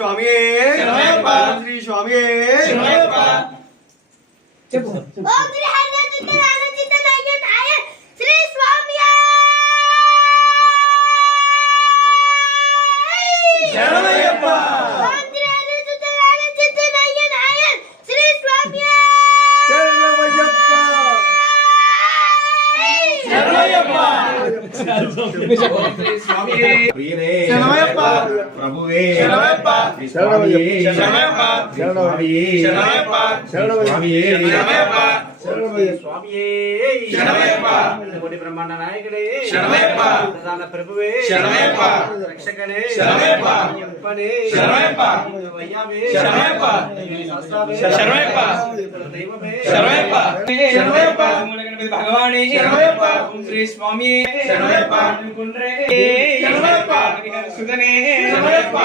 స్వామి శ్రీ స్వామి చెప్పు ఓం శ్రీ హరిహర చిత్తనారాయణ చిత్తనాయ శ్రీ స్వామి శరణమయ్యప్ప ఓం శ్రీ హరిహర చిత్తనారాయణ చిత్తనాయ శ్రీ స్వామి శరణమయ్యప్ప శరణమయ్యప్ప స్వామి ప్రియరే శరణమయ్యప్ప ప్రభువే శరణమయ్యప్ప శరణమయ్యప్ప శరణమయ్యప్ప స్వామియే శరణమయ్యప్ప స్వామియే శరణమయ్యప్ప కోటి బ్రహ్మాండ నాయకుడే శరణమయ్యప్ప ప్రధాన ప్రభువే శరణమయ్యప్ప రక్షకనే శరణమయ్యప్ప అయ్యప్పనే శరణమయ్యప్ప వయ్యావే శరణమయ్యప్ప శాస్త్రావే శరణమయ్యప్ప దైవమే శరణమయ్యప్ప శరణమయ్యప్ప మూలగణపతి భగవానే శరణమయ్యప్ప శ్రీ స్వామి శరణమయ్యప్ప కుండ్రే శరణమయ్యప్ప సుదనే శరణమయ్యప్ప